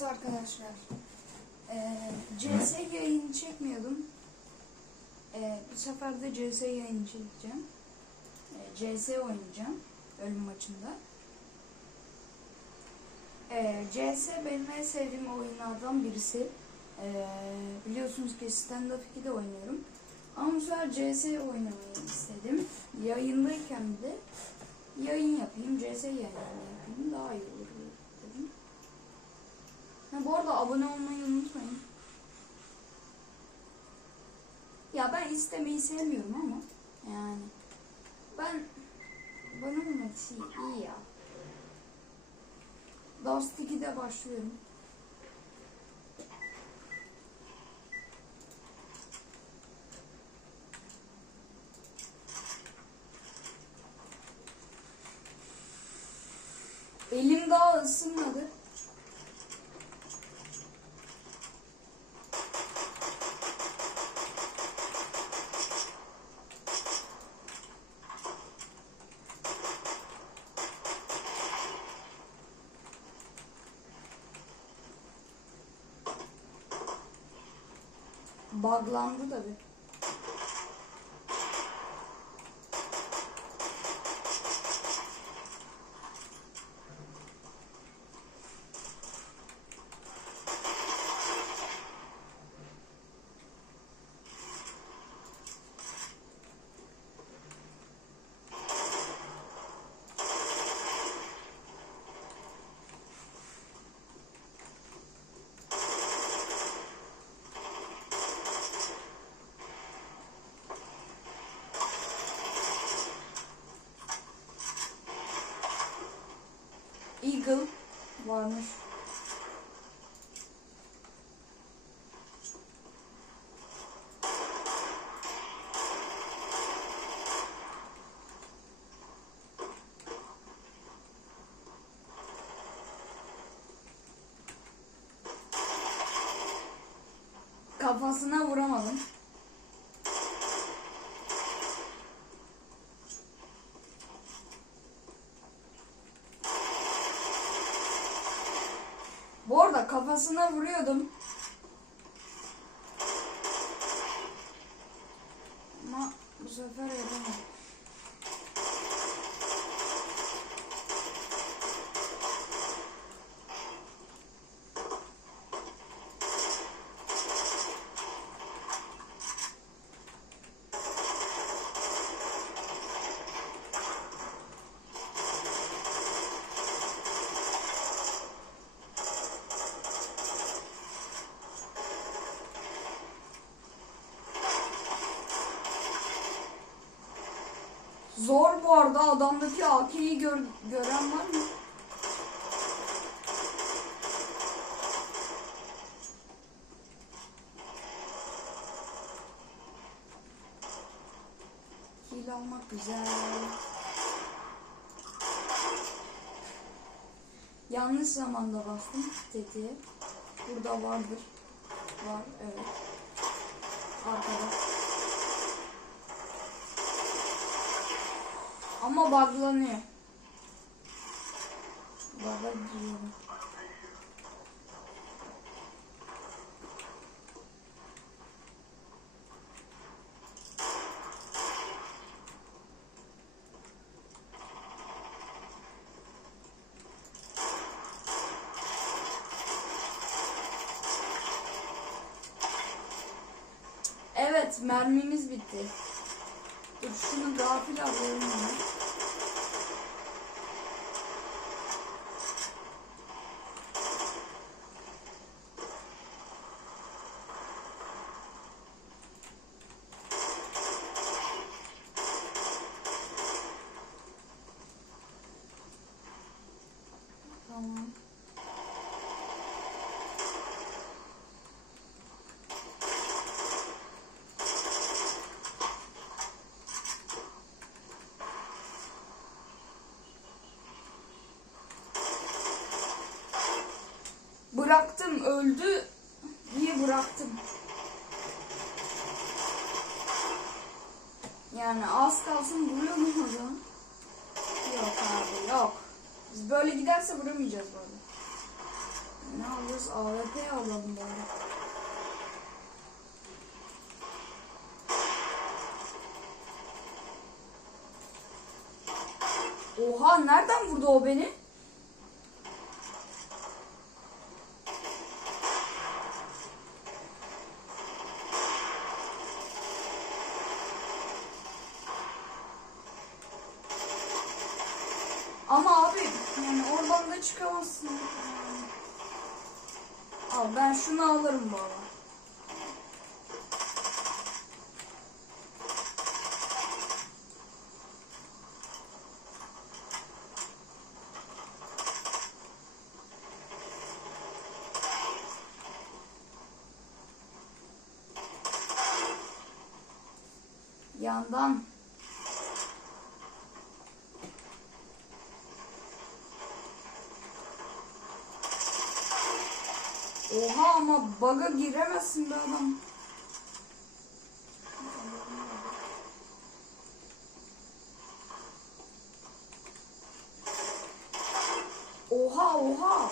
Evet arkadaşlar. Ee, CS yayını çekmiyordum. Ee, bu sefer de CS yayını çekeceğim. Ee, CS oynayacağım ölüm maçında. Ee, CS benim en sevdiğim oyunlardan birisi. Ee, biliyorsunuz ki Stand Up 2'de oynuyorum. Ama bu sefer CS oynamayı istedim. Yayındayken de yayın yapayım, CS yayını yapayım daha iyi olur bu arada abone olmayı unutmayın. Ya ben istemeyi sevmiyorum ama yani ben bana olması iyi ya. Dust 2'de başlıyorum. Elim daha ısınmadı. Buglandı da bir. Eagle varmış. Kafasına vuramadım. Bu arada kafasına vuruyordum. Ama bu sefer yapamadım. Zor bu arada adamdaki AK'yi gör, gören var mı? Kill almak güzel. Yanlış zamanda bastım tetiğe. Burada vardır. Var evet. Arkada. Ama buglanıyor. Bug'a giriyorum. Evet mermimiz bitti. Dur şunu gafil alıyorum Bıraktım öldü diye bıraktım. Yani az kalsın vuruyor mu zaman? Yok abi yok. Biz böyle giderse vuramayacağız böyle. Ne alırız? AWP alalım bari. Oha nereden vurdu o beni? Ama abi yani oradan da çıkamazsın. Al ben şunu alırım baba. Yandan. Oha ama baga giremezsin be adam. Oha oha.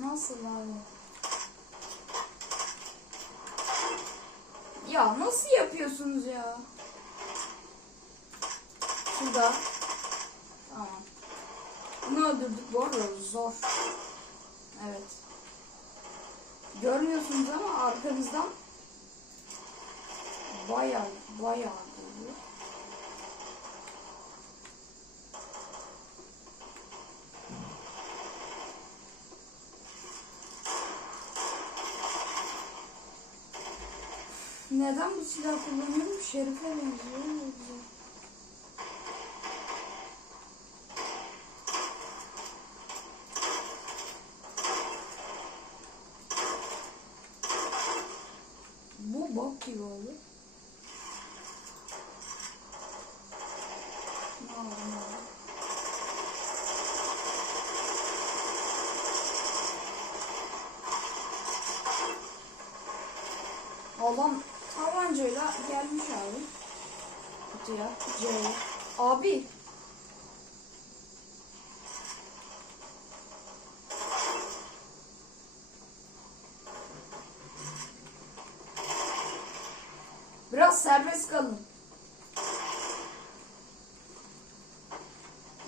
Nasıl abi? Ya nasıl yapıyorsunuz ya? Şurada. Tamam. Bunu öldürdük bu arada zor. Evet. Görmüyorsunuz ama arkamızdan bayağı bayağı Neden bu silah kullanıyorum? Şerife benziyor. Bu bok gibi oldu. Ne oldu, ne oldu? Adam tabancayla gelmiş abi. Kutuya, C'ye. Abi. Biraz serbest kalın.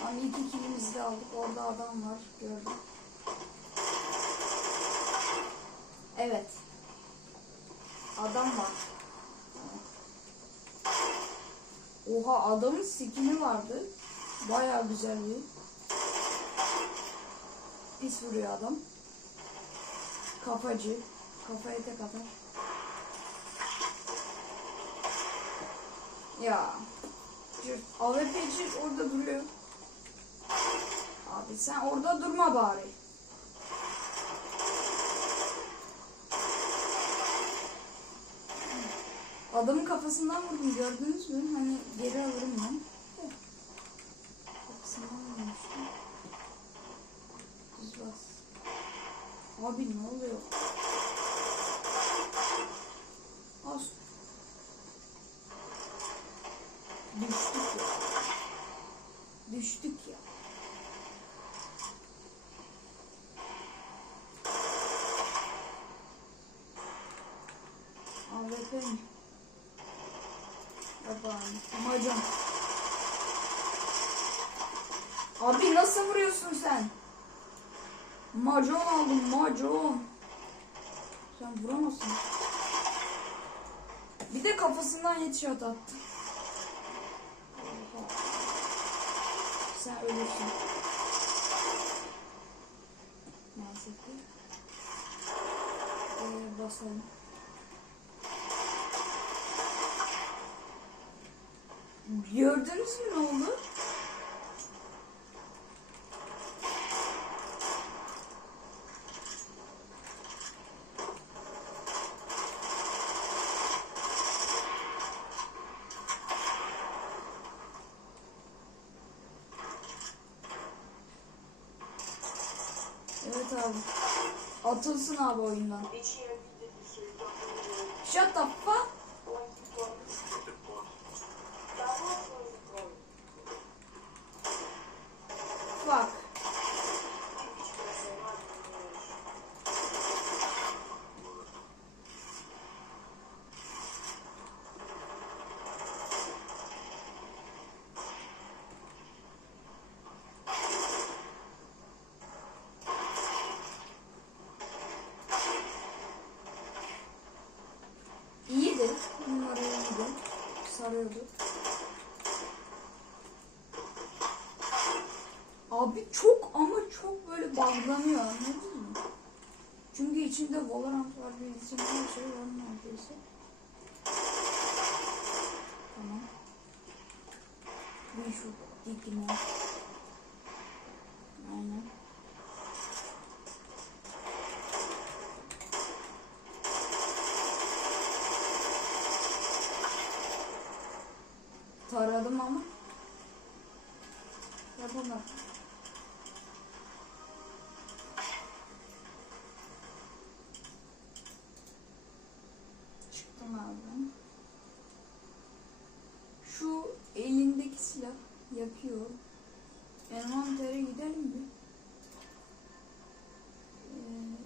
Tam iki kilimizi de aldık. Orada adam var. Gördüm. Evet. Adam var. Oha adamın skini vardı. Baya güzel bir. Pis vuruyor adam. Kafacı. Kafaya tek atar. Ya. AWP'ci orada duruyor. Abi sen orada durma bari. Adamın kafasından vurdum gördünüz mü? Hani geri alırım ben. Kafasından vurmuştum. Düz bas. Abi ne oluyor? Az. Düştük ya. Düştük ya. AWP mi? Macon. Abi nasıl vuruyorsun sen? Macon aldım macon. Sen vuramazsın. Bir de kafasından headshot attı. Sen ölürsün. Neyse ki. Ee, basalım. Gördünüz mü ne oldu? Evet abi. Atılsın abi oyundan. Shut the fuck. bak. İyiydi. Bunlar iyiydi. Sarıyordu. Abi çok ama çok böyle bağlanıyor anladın mı? Çünkü içinde Valorant var, içinde her şey var neredeyse. Tamam. Bir şu dikine. Aynen. Taradım ama. Yapamam. Çıktım abi ben. Şu elindeki silah yakıyor. Envantere gidelim mi? Ee,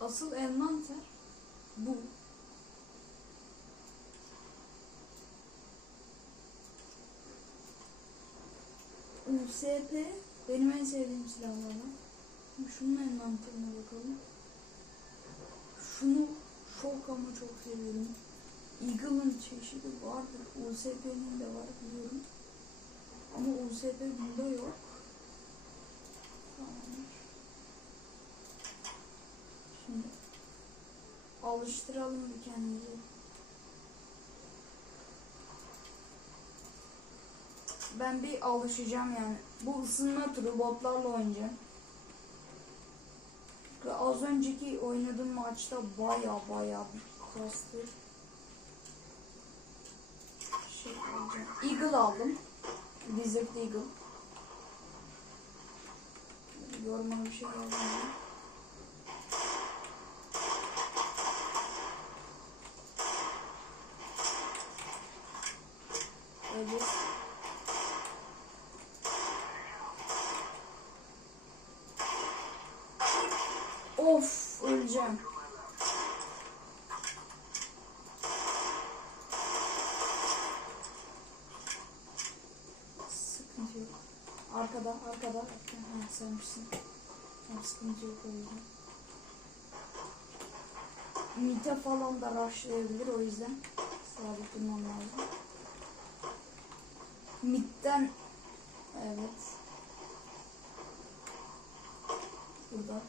e, Asıl envanter bu. USP benim en sevdiğim silahlardan. Şunun envanterine bakalım. Şunu çok ama çok seviyorum. Eagle'ın çeşidi vardır. USP'nin de var biliyorum. Ama USP bunda yok. Tamamdır. Şimdi alıştıralım bir kendimizi. Ben bir alışacağım yani. Bu ısınma turu botlarla oynayacağım. Ve az önceki oynadığım maçta baya baya bir kastı. Şey alacağım. Eagle aldım. Wizard Eagle. Yoruma bir şey yazmıyorum. Evet. Of öleceğim. Sıkıntı yok. Arkada, arkada. Ha, senmişsin. Tamam, sıkıntı yok o yüzden. Mite falan da rushlayabilir o yüzden sabit durmam lazım. Mid'den evet. Burada.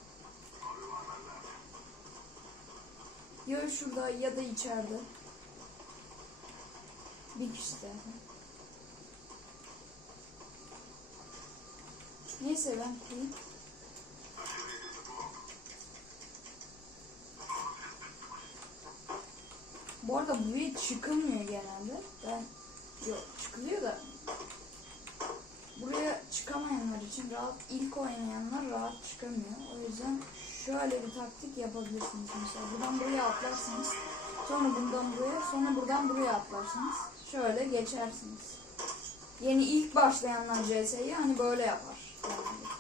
Ya şurada ya da içeride. Bir kişi zaten. Neyse ben kurayım. Bu arada buraya çıkılmıyor genelde. Ben yok çıkılıyor da buraya çıkamayanlar için rahat ilk oynayanlar rahat çıkamıyor. O yüzden şöyle bir taktik yapabilirsiniz mesela. Buradan buraya atlarsınız. Sonra bundan buraya, sonra buradan buraya atlarsınız. Şöyle geçersiniz. Yeni ilk başlayanlar CS'yi hani böyle yapar. genelde.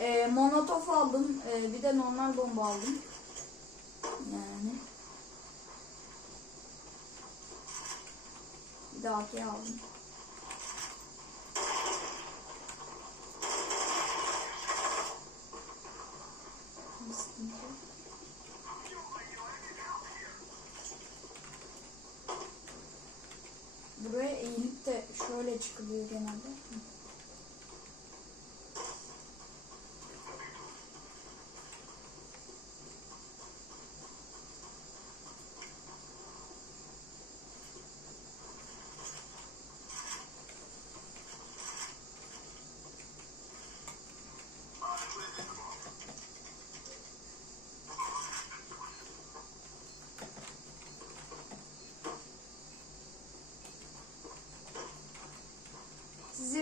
Ee, monotof aldım. Ee, bir de normal bomba aldım. Yani. Bir de AK aldım. Buraya eğilip de şöyle çıkılıyor genelde.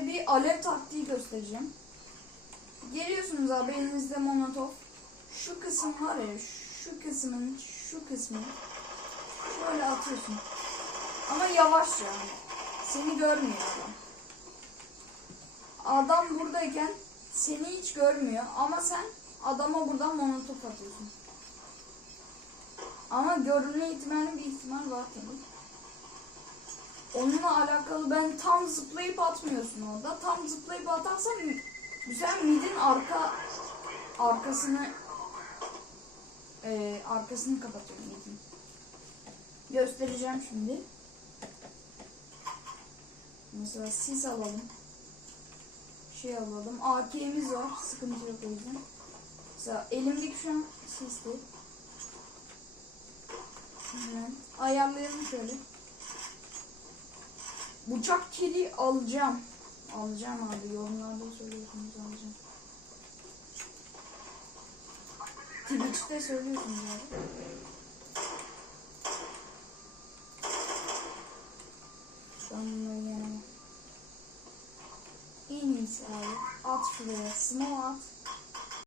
Bir alev taktiği göstereceğim. Geliyorsunuz abi elinizde monotof. Şu kısım var ya şu kısmın şu kısmı şöyle atıyorsun. Ama yavaş yani. Seni görmüyor adam. Adam buradayken seni hiç görmüyor ama sen adama buradan monotof atıyorsun. Ama görünme ihtimali bir ihtimal var tabii. Onunla alakalı ben tam zıplayıp atmıyorsun orada. Tam zıplayıp atarsan güzel midin arka arkasını e, arkasını kapatıyorum midin. Göstereceğim şimdi. Mesela sis alalım. Şey alalım. AK'miz var. Sıkıntı yok o yüzden. Mesela elimdeki şu an sisli. Hemen ayarlayalım şöyle. Bıçak kili alacağım. Alacağım abi. Yorumlarda söylüyorsunuz alacağım. Twitch'te söylüyorsunuz abi. Sonra yani. En iyisi abi. At şuraya. Snow at.